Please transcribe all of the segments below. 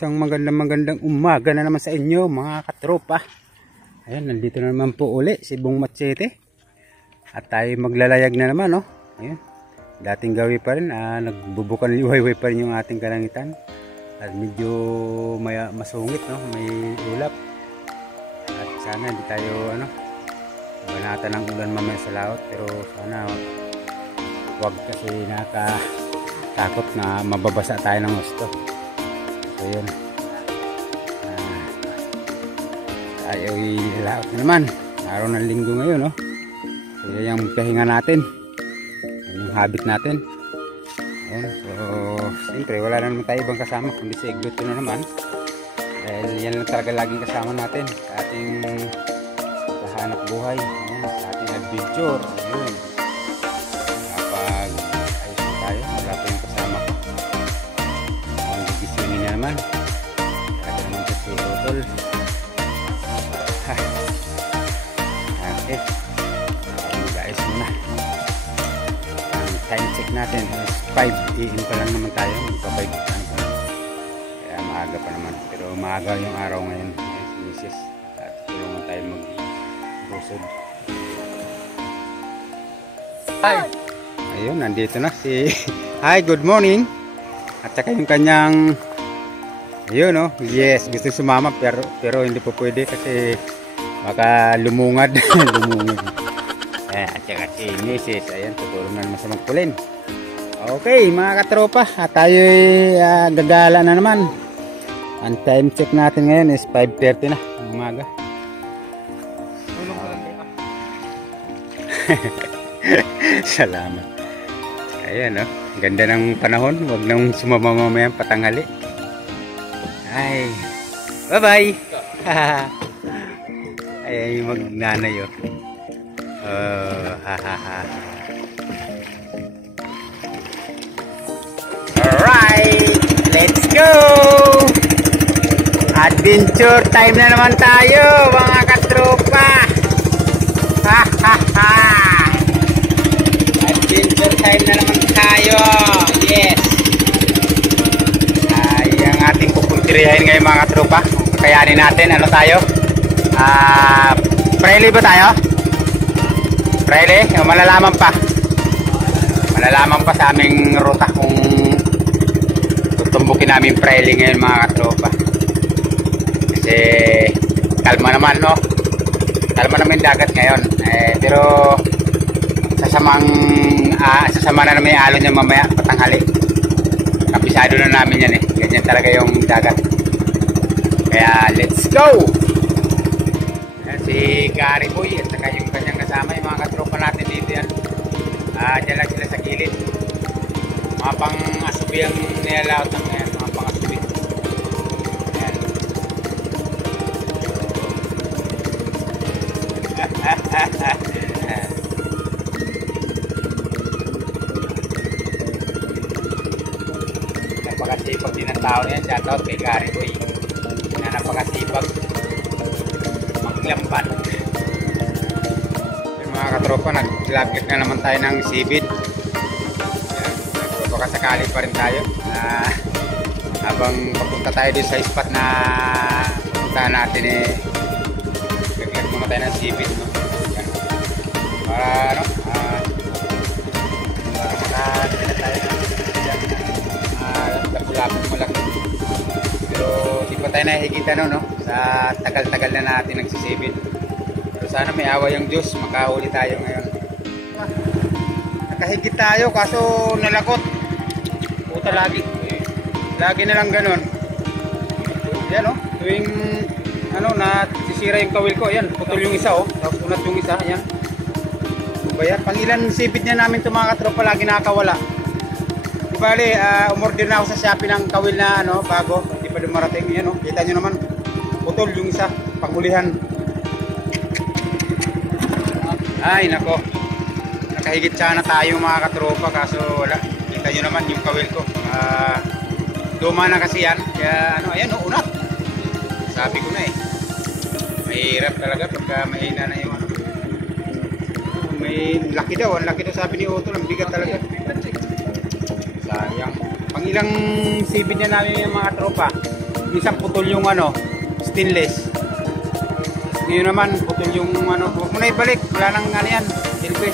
Isang magandang umaga na naman sa inyo mga katropa. Ayan, nandito na naman po uli si Bong Machete. At tayo maglalayag na naman, no? Ayan, dating gawi pa rin, nagbubukan liwayway pa rin yung ating kalangitan. At medyo masungit, no? May ulap. At sana hindi tayo, banatan ng ulan mamaya sa laot. Pero sana wag kasi nakakatakot na mababasa tayo ng gusto. So yun, tayo ilaot na naman. Araw ng linggo ngayon, no? So yan yung pahinga natin, yung habit natin. Ayan, so siyempre wala na naman tayo ibang kasama kundi si Egberto na naman. Dahil yan lang talaga laging kasama natin sa ating kahanap buhay. Ayan, sa ating adventure. Ayun, kapag ayos na tayo, wala pa yung kasama ko. Gigisingin na naman. Talaga naman sa si Utol. Okay, mag-ayos muna. Ang time check natin is 5 AM pa lang naman tayo. Magpa-5 pa lang. Kaya maaga pa naman. Pero maaga yung araw ngayon. Si Mrs. At tulungan tayo mag-busod. Hi! Ayun, nandito na si... Hi, good morning! At saka yung kanyang, ayun, no? Yes, gusto sumama pero hindi po pwede kasi baka lumungad. Lumungad. At saka si Mrs. Ayan, tutulong na naman sa magpulin. Okay, mga katropa, at tayo gagala na naman. Ang time check natin ngayon is 5:30 na ng umaga. Salamat. Ayan, no? Ganda ng panahon. Huwag nang sumama mamayang patanghali. Ay, bye-bye. Ay, magnanay, oh. Alright, let's go. Adventure time na naman tayo, mga katropa. Adventure time na naman tayo. Yes. Yung ating pupuntirihin ngayon, mga katropa. Kakayanin natin, ano tayo? Praili ba tayo? Praili? Malalaman pa. Malalaman pa sa aming ruta kung tutumbukin namin Praili ngayon, mga katropa. Kasi kalma naman, no? Kalma naman yung dagat ngayon. Pero sasama na naman yung alon niya mamaya patanghali. Kabisado na namin yan, ganyan talaga yung dagat. Kaya let's go. Si Gary Boy at saka yung kanyang kasama, yung mga katropa natin dito yan. Dyan lang sila sa gilid. Mga pang asubi ang nilalaot ng ngayon, mga pang asubi. Ayan. Napakasipag din ang tao niyan. Shoutout kay Gary Boy na napakasipag maglampan. Yung mga katropa, naglagkit na naman tayo ng sibid. Baka sakali pa rin tayo habang papunta tayo din sa spot na puntahan natin, naglagkit muna tayo ng sibid, no? Yan. Para para makakita na tayo lapulapong malaki. Pero di pa tayo nahihigitan, no? Sa tagal-tagal na natin nagsisibid. Pero sana may awa yung Diyos, makahuli tayo ngayon. Nakahigit tayo kaso nalakot. Puta lagi na lang ganun. Yan, no? Tuwing nasisira yung kawil ko, yan, putol yung isa, tapos unat yung isa, yan. Yan, pang ilan sibid niya namin itong mga katropa, lagi nakakawala. Di bali, umorder na ako sa Shopee ng kawil na bago, hindi pa dumarating. Yan, kita nyo naman, putol yung isa, panghulihan. Ay nako, nakahigit sana tayo mga katropa, kaso wala. Kita nyo naman yung kawil ko, luma na kasi yan. Kaya ayan, unat. Sabi ko na, mahirap talaga pagka mahina na yung may laki daw, ang laki daw sabi ni Otto, ang bigat talaga. Sayang. Pang ilang sibid na namin yung mga tropa. minsan putol yung ano, stainless. Ngayon naman, putol yung ano, huwag mo na ibalik, wala nang ano yan, silbi.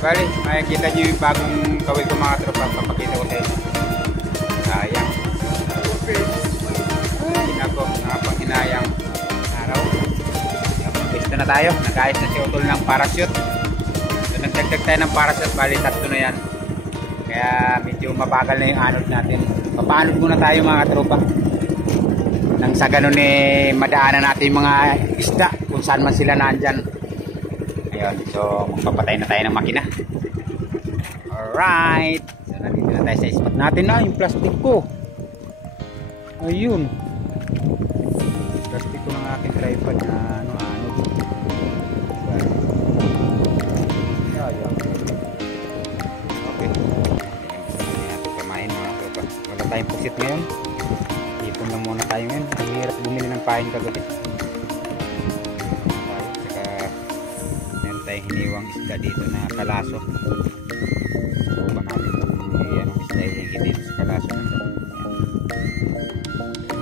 Bali, makikita nyo yung bagong kawil ko mga tropa, papakita ko sa inyo. Sayang. Ay, nako, nakapanghinayang araw. Pista na tayo, nag-ayos na si Utol ng parachute. So, nagdagdag tayo ng parachute, bali tatlo na yan. Kaya medyo mabagal na yung anod natin. Papaanod muna tayo mga tropa. Nang sa ganun eh, madaanan natin yung mga isda kung saan man sila nandyan. Ayun, so magpapatay na tayo ng makina. Alright, so nandito na tayo sa spot natin na yung plastic ko. Ayun, plastic ko ng aking tripod na ano. Okay, kamain mga tropa. Wala tayong pusit ngayon, ipon lang muna tayo ngayon. Ang hirap bumili ng pain kagabi. Tayo hiniwang isda dito na kalaso. So ba natin yung isda higit dito sa kalaso na ito.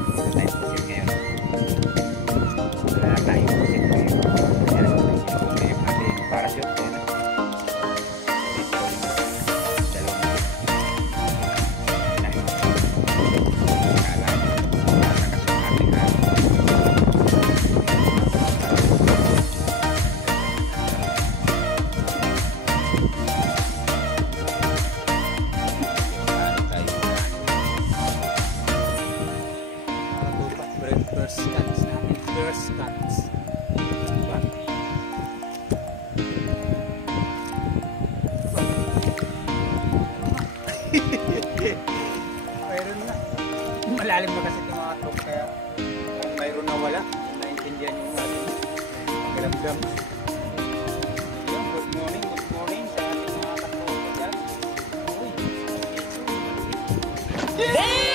Wala tayong pusit ngayon. Wala na tayong pusit ngayon. Kaya na yung ating parachute. Kaya na dito dalawang first cuts. Mayroon na. Malalim na kasi itong mga top, kaya kung mayroon na wala, naintindihan yung ating pakiramdam. Good morning sa ating mga katropa dyan. Damn!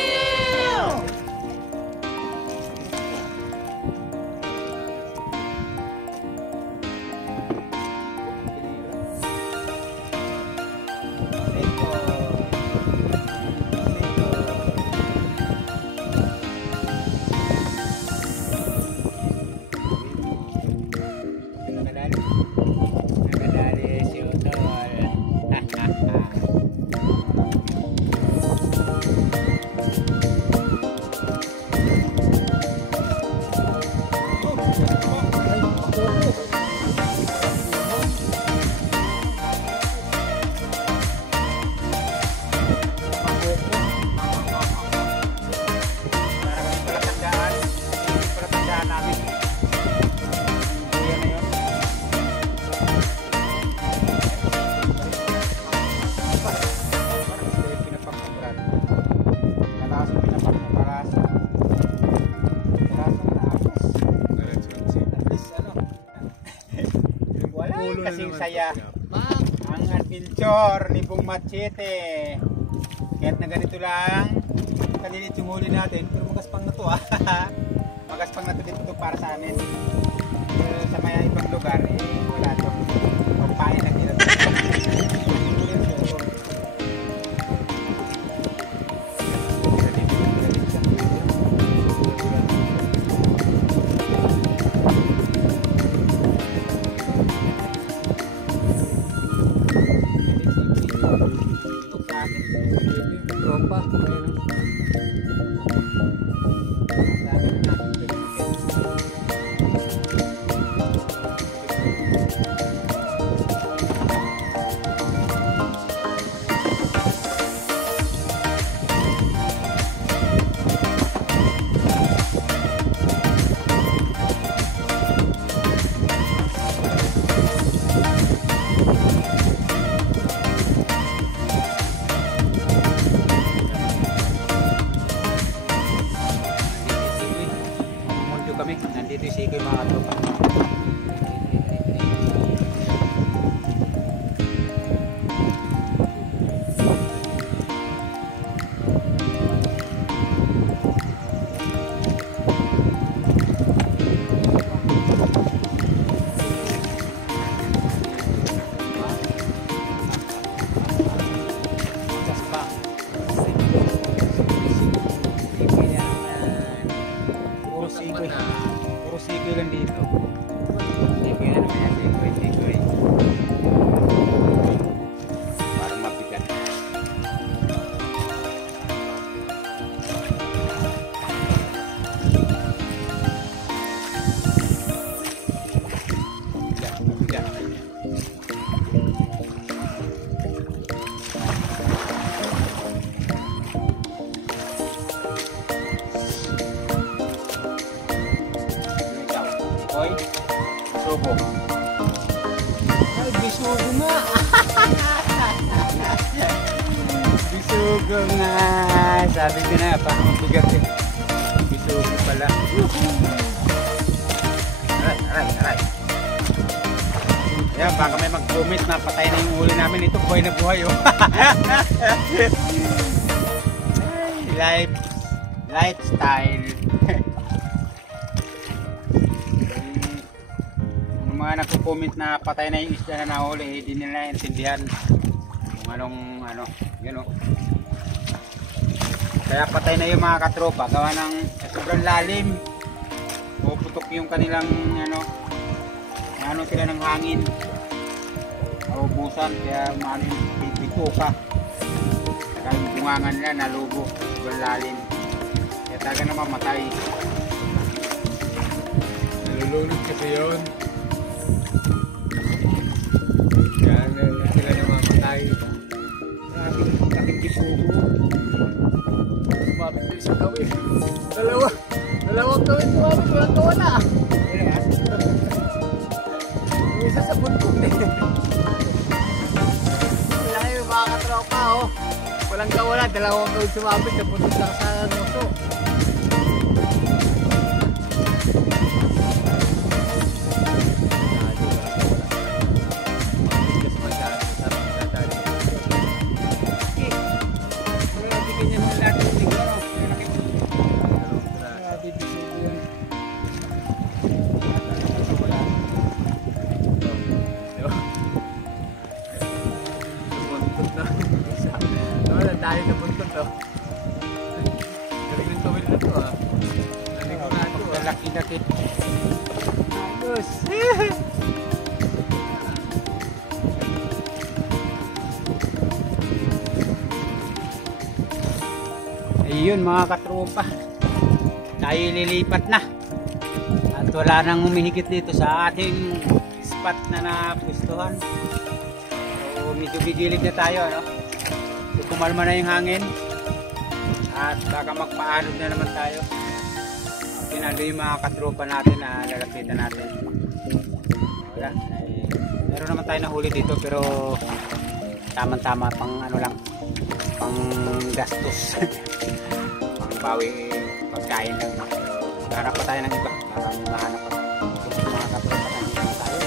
Kasing saya ang adventure ni Bong Machete. Kahit na ganito lang kalilit yung huli natin, pero magaspang na to magaspang na to dito para sa amin. Sa maya ibang lugar wala to, pampain na nila. Bisugo nga. Sabi ko na, parang mabigat eh. Bisugo pala. Aray. Ayan, baka may mag-comment na patay na yung huli namin. Ito, buhay na buhay oh. Lifestyle. Yung mga nagko-comment na patay na yung isda na nahuli, hindi nila intindihan kung anong ano, yun oh. Kaya patay na yung mga katropa gawa ng sobrang lalim. Puputok yung kanilang ano sila ng hangin. Naubusan kaya maano yung bituka. Kaya yung bungangan nila nalubo, sobrang lalim. Kaya talaga naman matay. Nalulunod kasi yun. Kaya sila naman matay. Laking bisugo. Sumabit ko isang gawin. Dalawang gawin sumabit. Walang kawala. Yung isa sa buntot eh. Wala kayo mga katropa oh. Walang kawala. Dalawang gawin sumabit. Sa buntot lang sa nuso. Dahil sa buntot to. Galing ng tawid na to ah. Galing ko na ito ah. Laki-laki. Ayos. Ayun mga katropa. Tayo lilipat na. At wala nang humihigit dito sa ating spot na napustuhan. So medyo gigilig na tayo no. Kumalma na yung hangin at baka magpaanod na naman tayo. Pinalo yung mga katropa natin na lalapitan natin. Wala. Meron naman tayo nahuli dito pero tamang-tama pang ano lang, pang gastos. Pang bawi pagkain lang. Hanap pa tayo ng iba. Parang mahanap pa tayo. Mga katropa natin tayo.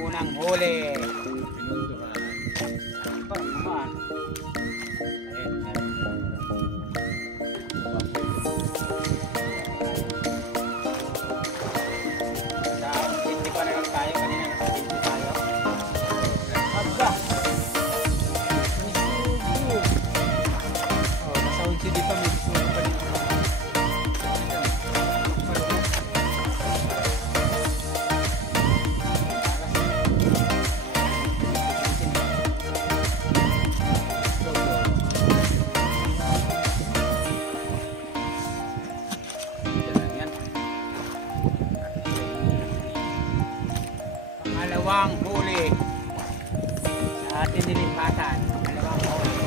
Unang huli. Hindi pa naman tayo. Kanina nasa hindi tayo. Abba! Oh, nasa unsi di pa may sugo pa dito. Pangalawang huli sa ating nilipatan. Pangalawang huli.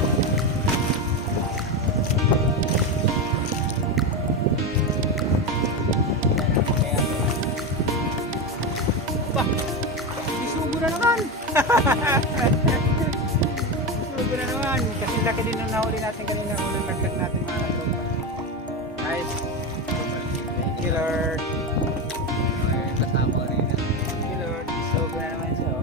Ba, isugo na naman. Isugo na naman. Kasi laki din ang nahuli natin kanina. Unang laglag natin mga tropa. Nice. Thank you Lord. May kasama rin. Thank you Lord. Isugo na naman siya.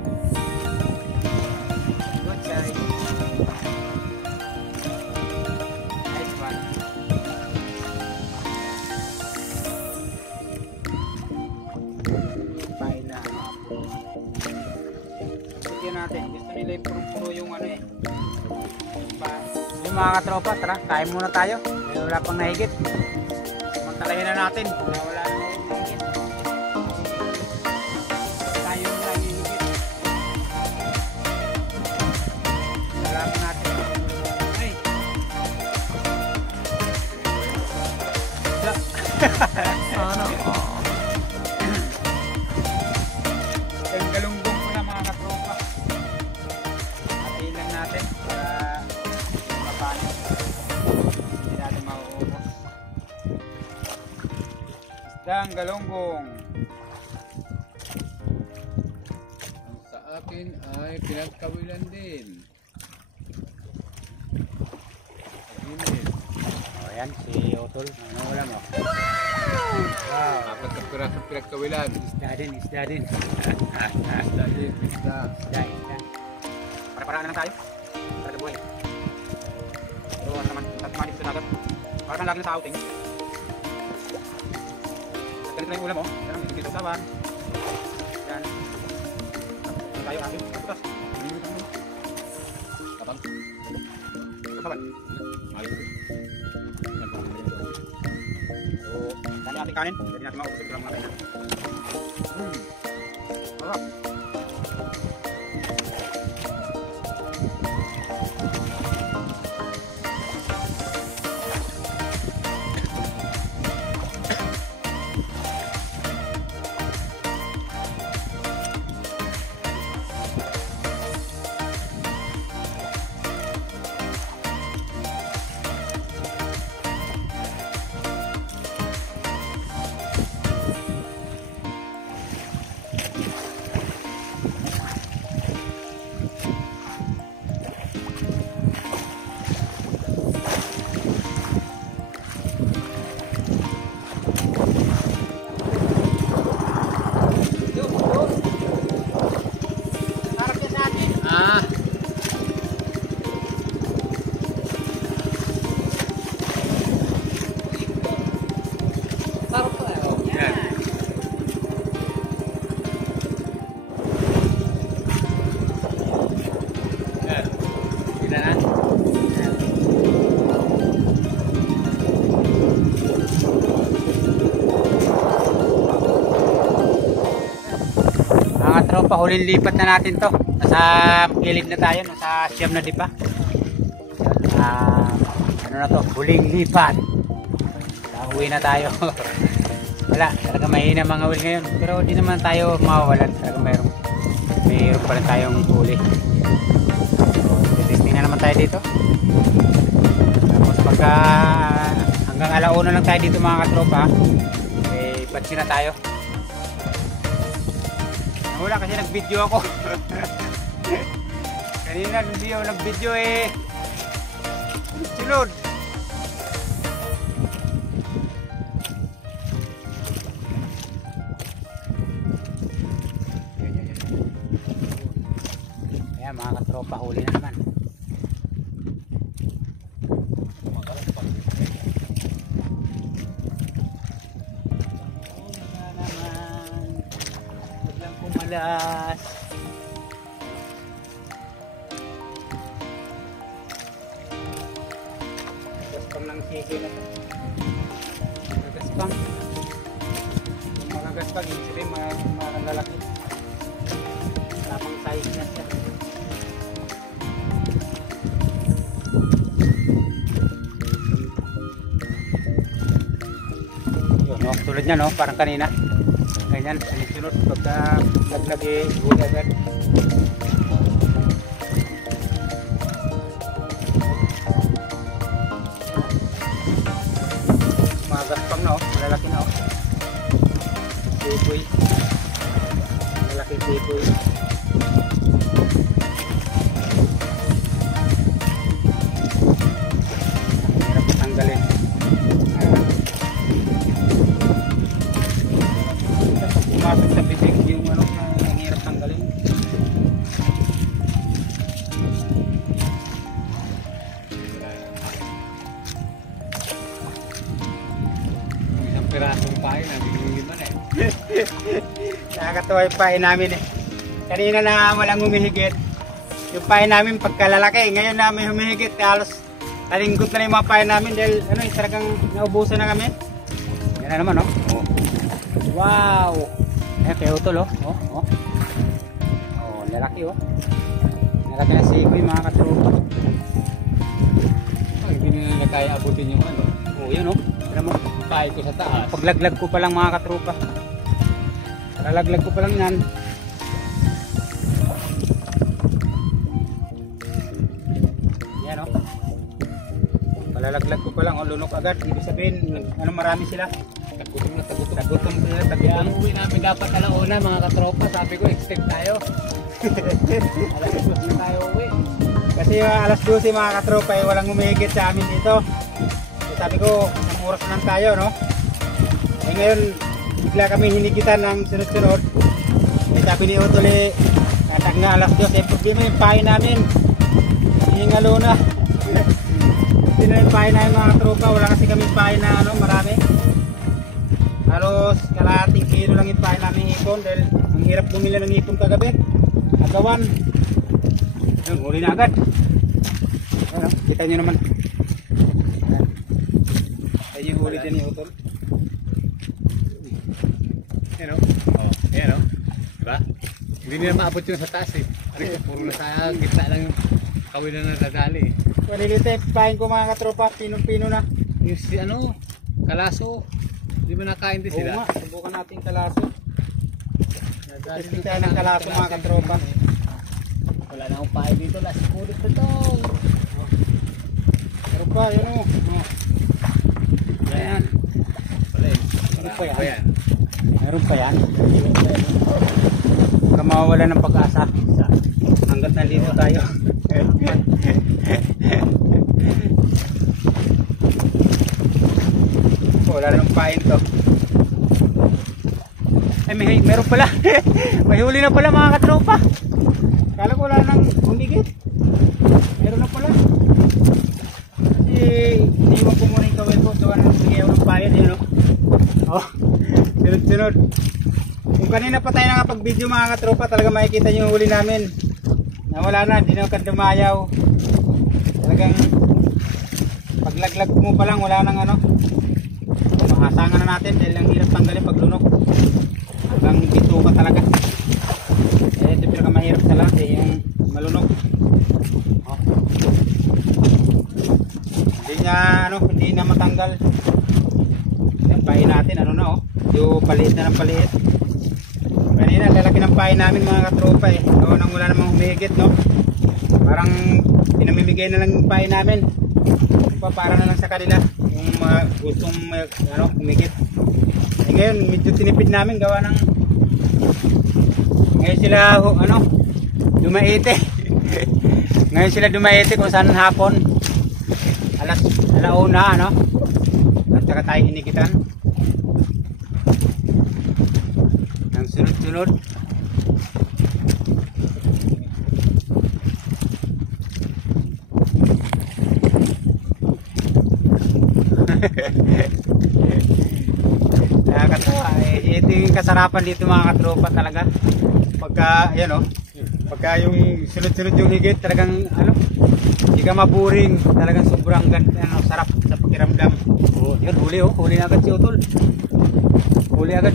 Bigyan natin. Gusto nila yung puro-puro yung ano eh. Yung mga katropa, tara, kain muna tayo. May wala pang nahigit. Samantalahin na natin. Wala na nahigit. Tayo lang hihigit. Salamat natin. Ay! Sana. Yung galunggong ko na mga katropa. Atiin lang natin para mapanin. Hindi natin mauubos. Isdang galunggong. Ang sa akin ay pinagkawilan din. Pag-init. O yan, si Otol. Ano wala mo? Wow. Apat na pirasong pinagkawilan. Isda din, isda din. Isda din, isda. Isda, isda. Para-paraan na lang tayo. Para buhay. Pero ano naman, manip sa dagat. Para kang lagi na sa outing. At ganito na yung ulam mo. Yan ang dito sa sawan. Yan. Ano tayo, asin. Putas. Kapag. Sawan. Ayos. So, dami natin kanin. Hindi natin maubos. Ito lang mga kainan. Sarap. Ah. Sarap pala. Yan. Yan. Kita na? Mga tropa, huling lipat na natin to. Nasa gilid na tayo, nasa siyam na di ba? Ano na to, huling lipat. Uwi na tayo. Wala, talaga mahina mga huli ngayon. Pero di naman tayo mawawalan. Talaga mayroon pa rin tayong huli. So, testing na naman tayo dito. Tapos pagka hanggang alauna lang tayo dito mga katropa, eh, patsi na tayo. Wala kasi nag-video ako. Kanina hindi ako nag-video eh. Sunod. Ayan mga katropa, huli na naman. Kumalas. Gaspang ng sisi na to. Gaspang. Kung makagaspang, ibig sabihin mga lalaki. Tapang size na siya. Yun, no? Tulad niya, no? Parang kanina. Ganyan, sunod pagka naglagay huli agad. Mga gaspang na, malalaki na. Tipoy. Malaki tipoy. Hirap tanggalin. Pumasok sa bibig yung ano na hirap tanggalin. Isang pirasong pahay na bigyan naman eh. Nakakatawa. nakakatawa yung pain namin eh. Kanina na walang humihigit. Yung pain namin pagkalalaki. Ngayon na may humihigit. Halos talinggot na yung mga pain namin dahil ano, talagang naubusan na kami. Yan na naman, oh. Oh. Wow! Ayan, kaya utol, oh. Oh, oh. Oh, lalaki, oh. Lalaki na sikoy, mga katropa. Ay, hindi na kaya abutin yung ano. Oh, yun, oh. Alam mo, Pahay ko sa taas. paglaglag ko pa lang, mga katropa. Palalaglag ko pa lang yan. Yan, oh. Palalaglag ko pa lang, oh. Lunok agad. Ibig sabihin, ano, marami sila. Tagutom na tagutom. Tagutom sila, Kaya tagutom. ang uwi namin dapat alauna mga katropa. Sabi ko, extend tayo. Alas 2 na tayo uwi. Kasi alas 12 mga katropa, eh, walang humihigit sa amin dito. So, sabi ko, anong oras na lang tayo, no? Eh ngayon, bigla kami hinigitan ng sunod-sunod. Eh, sabi ni Otole, katag na alas 12, eh, problema yung pahay namin. Hingalo na. Hindi na yung pahay namin mga katropa, wala kasi kami pahay na ano, marami. Halos kalahating kilo lang yung pahay namin ipon dahil ang hirap bumili ng ipon kagabi. Agawan. Yun, huli na agad. Ayan, oh, kita nyo naman. Ayan. Ayan yung huli dyan yung utol. Yan o. Oh, yan o. Diba? Hindi nila maabot yung sa taas eh. Puro na sa gitna lang yung kawin na nadadali eh. Malilite, pahin ko mga katropa, pinong-pino na. Yung si ano, kalaso. Hindi ba nakain din Oo sila? nga, subukan natin kalaso. Nadali Kasi tayo ng kalaso mga katropa. Wala na akong pahay dito. Last kulit na to. Pero pa, yun o. Oh. Ayan. Wala eh. Ano pa yan? Pa yan. Meron pa yan. Baka mawawala ng pag-asa. Hanggat nandito tayo. Wala nang pain to. Ay, meron pala. May huli na pala mga katropa. Kala ko wala nang humigit. Meron na pala. Kasi iniwan ko muna yung kawin ko. Gawa nang bigay ako ng pain. Yun, oh. Sunod-sunod. Kung kanina pa tayo nakapag-video mga katropa, talaga makikita nyo yung huli namin. Nawala na, hindi na dumayaw. Talagang paglaglag mo pa lang, wala nang ano. Mahasangan na natin dahil ang hirap tanggalin paglunok. Hanggang bito ka talaga. Eh, ito pinaka mahirap sa lahat eh, yung malunok. Oh. Hindi na matanggal. Yung pahin natin, ano na oh. Yung paliit na ng paliit. Kanina, lalaki ng pahin namin mga katropa eh. So, nang wala namang humigit, no? Parang pinamimigay na lang yung pahin namin. Para na lang sa kanila yung mga gustong humigit. Eh, ngayon medyo tinipid namin gawa ng ngayon sila dumaite. Ngayon sila dumaite kung saan hapon alauna at saka tayo hinigitan ng sunod-sunod. Nakakatawa eh. Ito yung kasarapan dito mga katropa talaga. Pagka pagka yung sunod-sunod yung higit talagang hindi ka maburing, talagang sobrang sarap sa pakiramdam. Oh, yun, huli na agad si Utol. Huli agad.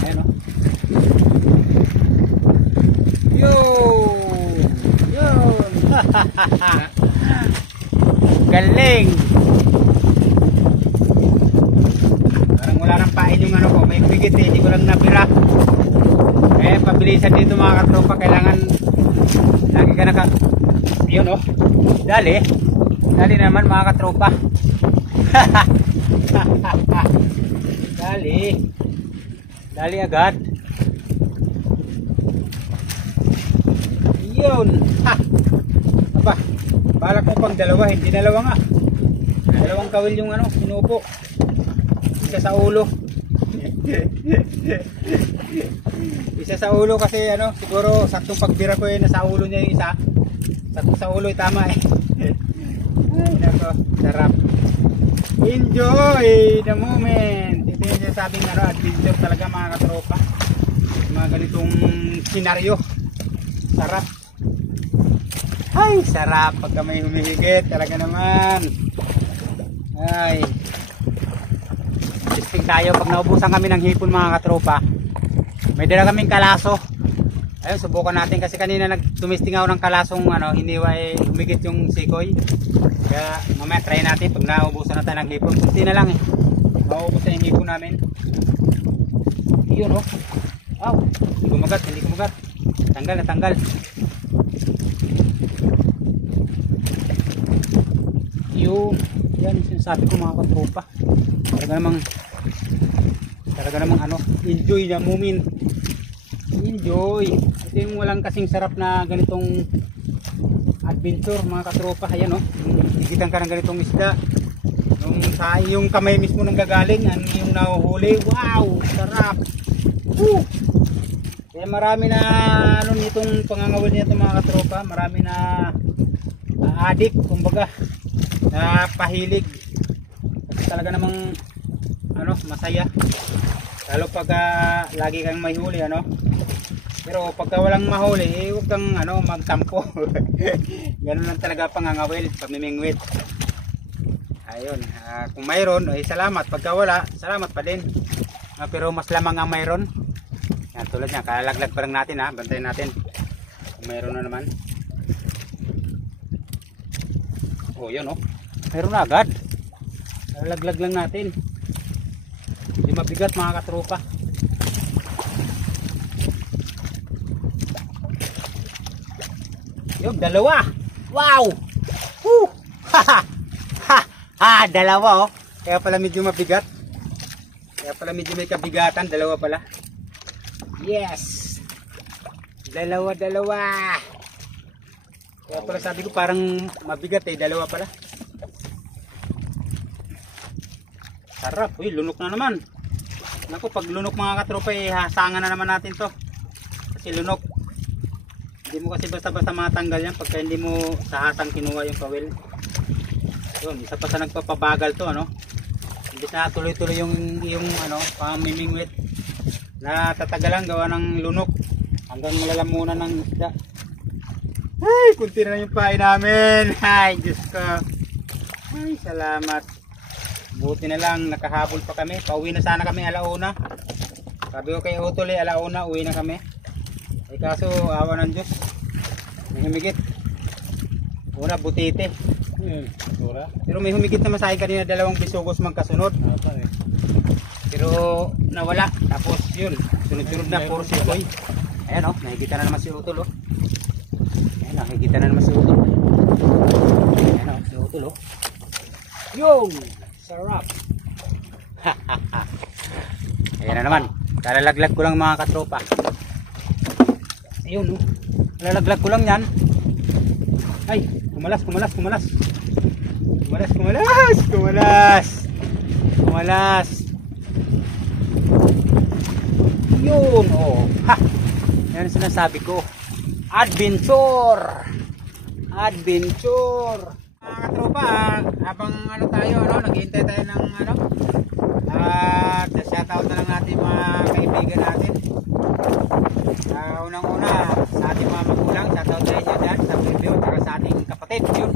Ayan oh. Yun. Galing. Parang wala nang pain yung ko, may bigit eh, hindi ko lang napira. Eh, pabilisan dito mga katropa, kailangan lagi ka yun oh, dali naman mga katropa. dali agad yun. Aba, balak ko pang dalawa, hindi dalawa nga, dalawang kawil yung sinupo, isa sa ulo. Isa sa ulo kasi siguro saktong pagbira ko nasa ulo niya yung isa. Sakto sa ulo tama eh. Ay nako, sarap. Enjoy the moment. Ito yung sinasabing ano, adventure talaga mga katropa. Mga ganitong senaryo. Sarap. Ay, sarap pagka may humihigit talaga naman. Ay. Testing tayo pag naubusan kami ng hipon mga katropa. May dala kaming kalaso. Ayun, subukan natin kasi kanina nagtumisting ako ng kalasong ano, hiniwa humigit yung sikoy. Kaya mamaya try natin pag naubusan na tayo ng hipon. Kunti na lang eh. Maubusan yung hipon namin. Yun oh. Wow, hindi kumagat, hindi kumagat. Tanggal na tanggal. Yung, yan yung sinasabi ko mga katropa. Talaga namang ano, enjoy na moment. Enjoy. Ito yung walang kasing sarap na ganitong adventure mga katropa. Ayan oh, higitan ka ng ganitong isda. Yung kamay mismo nang gagaling, yung nahuhuli. Wow, sarap. Woo! Kaya marami na ano nitong pangangawil nito mga katropa, marami na addict kumbaga, na pahilig. Kasi talaga namang ano, masaya. Lalo pag lagi kang may huli ano. Pero pagka walang mahuli, huwag kang ano, magtampo. Ganun lang talaga pangangawil, pamimingwit. Ayun, kung mayroon, ay salamat. Pagka wala, salamat pa din. Pero mas lamang ang mayroon. Yan, tulad niya, kalalaglag pa lang natin ha. Bantayin natin. Kung mayroon na naman. Oh, yun oh. Mayroon na agad. Kalalaglag lang natin. Hindi mabigat mga katropa. Yung dalawa. Wow! Woo! Ha! Dalawa oh. Kaya pala medyo mabigat. Kaya pala medyo may kabigatan. Dalawa pala. Yes! Dalawa. Kaya pala sabi ko parang mabigat eh. Dalawa pala. Sarap. Uy, lunok na naman. Naku, pag lunok mga katropa eh, hasangan na naman natin to. Kasi lunok. Hindi mo kasi basta-basta matanggal yan pagka hindi mo sa hasang kinuha yung kawil. Yun, isa pa sa nagpapabagal to ano. Hindi na tuloy-tuloy yung ano, pamimingwit. Natatagalan gawa ng lunok. Hanggang malalamunan ng isda. Ay, kunti na lang yung pain namin. Ay, Diyos ko. Ay, salamat. Buti na lang, nakahabol pa kami. Pauwi na sana kami alauna. Sabi ko kay Utol alauna, uwi na kami. Ay kaso, awa ng Diyos. May humigit. Una, butite. Pero may humigit na masahe kanina, 2 bisugos magkasunod. Pero nawala. Tapos yun, sunod-sunod na, puro sikoy. Ayan o, nakikita na naman si Utol o. Ayan, nakikita na naman si Utol. Ayan o, si Utol o. Yung! Sarap! Ayan na naman. Kalalaglag ko lang mga katropa. Ayun o. Kalalaglag ko lang yan. Ay, kumalas. Yun oh. Ha! Yan ang sinasabi ko. Adventure. Mga katropa, habang ano tayo, ano, naghihintay tayo ng ano, at shoutout na lang natin mga kaibigan natin. Unang-una sa ating mga magulang, shoutout tayo dyan sa review, para sa ating kapatid, yun.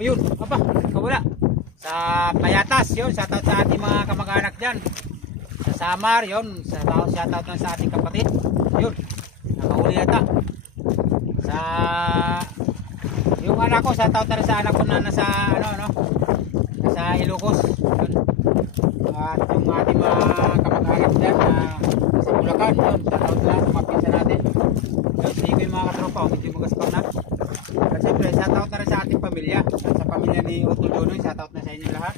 Ayun, kawala. Sa Payatas, yun, shoutout sa ating mga kamag-anak dyan. Sa Samar, yun, shoutout na sa ating kapatid, yun, nakahuli yata. Yung anak ko, shoutout na sa anak ko na nasa nasa Ilocos, yun. At yung ating mga kamag-anak dyan na sa Bulacan, yun, shoutout na sa mga pinsan natin. Yun, sige ko yung mga katropa, medyo magaspang na. At siyempre, shoutout na rin sa ating pamilya. At sa pamilya ni Utol Donoy, shoutout na sa inyo lahat.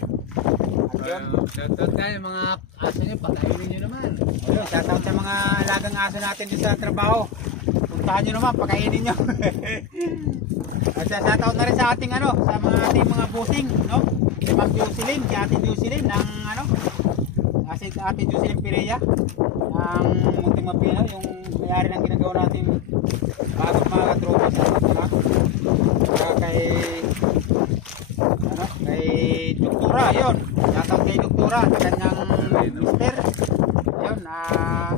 At yun, Shoutout tayo mga aso nyo, pakainin nyo naman. ayun, shoutout sa mga alagang aso natin dito sa trabaho. Puntahan nyo naman, pakainin nyo. At shoutout na rin sa ating sa mga ating mga busing, no? Si Ma'am Jocelyn, si Ate Jocelyn ng si Ate Jocelyn Pireya ng Munting Mapino, yung may-ari ng ginagawa natin bagong mga katropa sa kay Doktora, yun. Shoutout kay Doktora.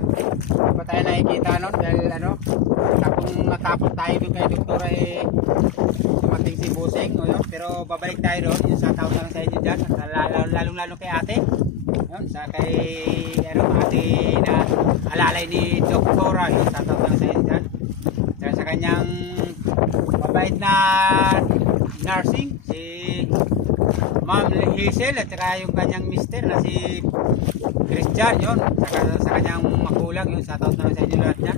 hindi pa tayo nakikita nun dahil ano, kung natapos tayo doon kay doktora dumating si Buseng, o yun. Pero babalik tayo doon, yung shoutout na lang sa inyo dyan, lalong-lalo kay ate, yun, sa kay ate na alalay ni doktora, yun, shoutout na lang sa inyo dyan. Sa kanyang mabait na nursing, si Ma'am Hazel, at saka yung kanyang mister na si Christian, yun, sa kanyang magulang, yun, shoutout na lang sa inyo lahat niya.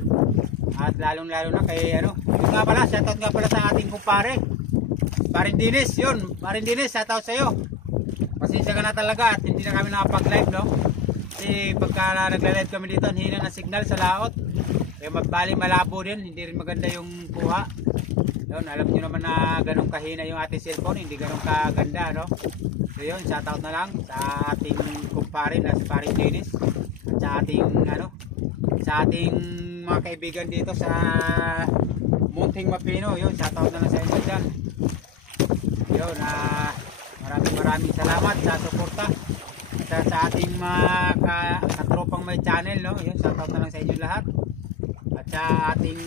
At lalong lalo na kay yun nga pala, shoutout nga pala sa ating kumpare Parin Dinis, yun, Parin Dinis, shoutout sa iyo. Pasensya ka na talaga at hindi na kami nakapag-live, no? Kasi pagka nagla-live kami dito, hindi na signal sa laot. Kaya magbali malabo din, hindi rin maganda yung kuha. Yun, alam niyo naman na ganun kahina yung ating cellphone, hindi ganun kaganda, no? So yun, shoutout na lang sa ating kumpare na si Parin Dinis at sa ating sa ating mga kaibigan dito sa Munting Mapino, yun, shoutout na lang sa inyo dyan. Yun, maraming salamat sa suporta at sa ating mga katropang may channel, no? Yun, shoutout na lang sa inyo lahat. At sa ating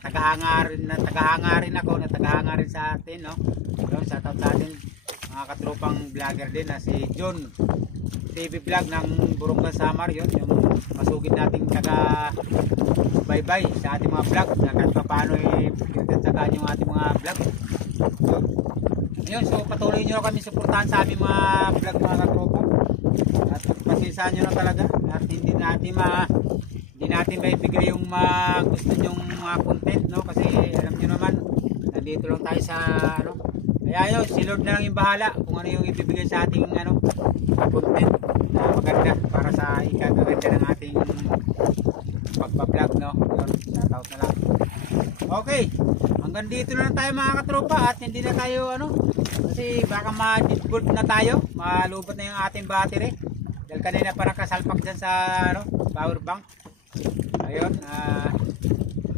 tagahanga rin ako, tagahanga rin sa atin, no? Yun, shoutout sa atin mga katropang vlogger din na si John TV Vlog ng Burungan Samar, yun, yung masugid nating bye-bye sa ating mga vlog na kahit paano pinagtatsagaan yung ating mga vlog. Yun, so patuloy nyo kami suportahan sa aming mga vlog mga katropa at pasensyahan nyo na talaga at hindi natin maibigay yung gusto nyong mga content, no? Kasi alam nyo naman nandito lang tayo sa kaya yun, si Lord na lang yung bahala kung ano yung ibibigay sa ating content na maganda para sa ikagaganda ng ating pagpa-vlog, no? Yun, shoutout na lang. Okay, hanggang dito na lang tayo mga katropa at hindi na tayo kasi baka ma-disbolt na tayo, malubot na yung ating battery dahil kanina parang kasalpak dyan sa power bank. Ayun,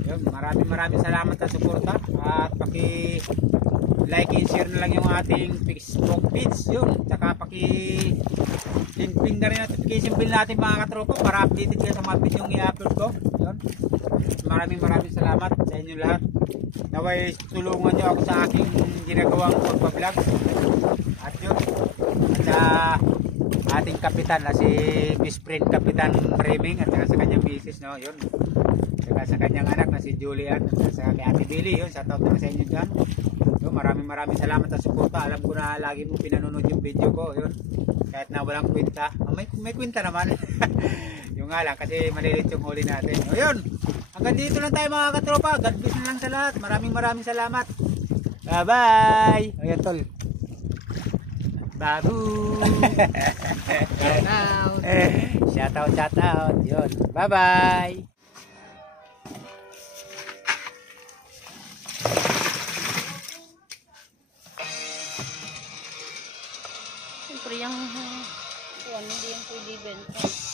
yun, maraming salamat sa suporta at like and share na lang yung ating Facebook page, yun, tsaka ping na rin notification bell natin mga katropa para updated kayo sa mga video yung i-upload ko. Yun, maraming salamat sa inyo lahat. Naway tulungan nyo ako sa aking ginagawang pagpa-vlog at yun, at ating kapitan na si best friend Kapitan Reming at saka sa kanyang misis, no? Yun, saka sa kanyang anak na si Julian at saka kay Ate Billy, yun, shoutout na sa inyo dyan. So, maraming salamat sa suporta. Alam ko na lagi mo pinanonood yung video ko, yun, kahit na walang kwenta. May kwenta naman. Yung nga lang kasi malilit yung huli natin. O yun, hanggang dito lang tayo mga katropa. God bless na lang sa lahat. Maraming salamat. Bye bye. Ayan tol, babu. Shoutout. Yun, bye bye. Siyempre yung hindi yung pwede benta.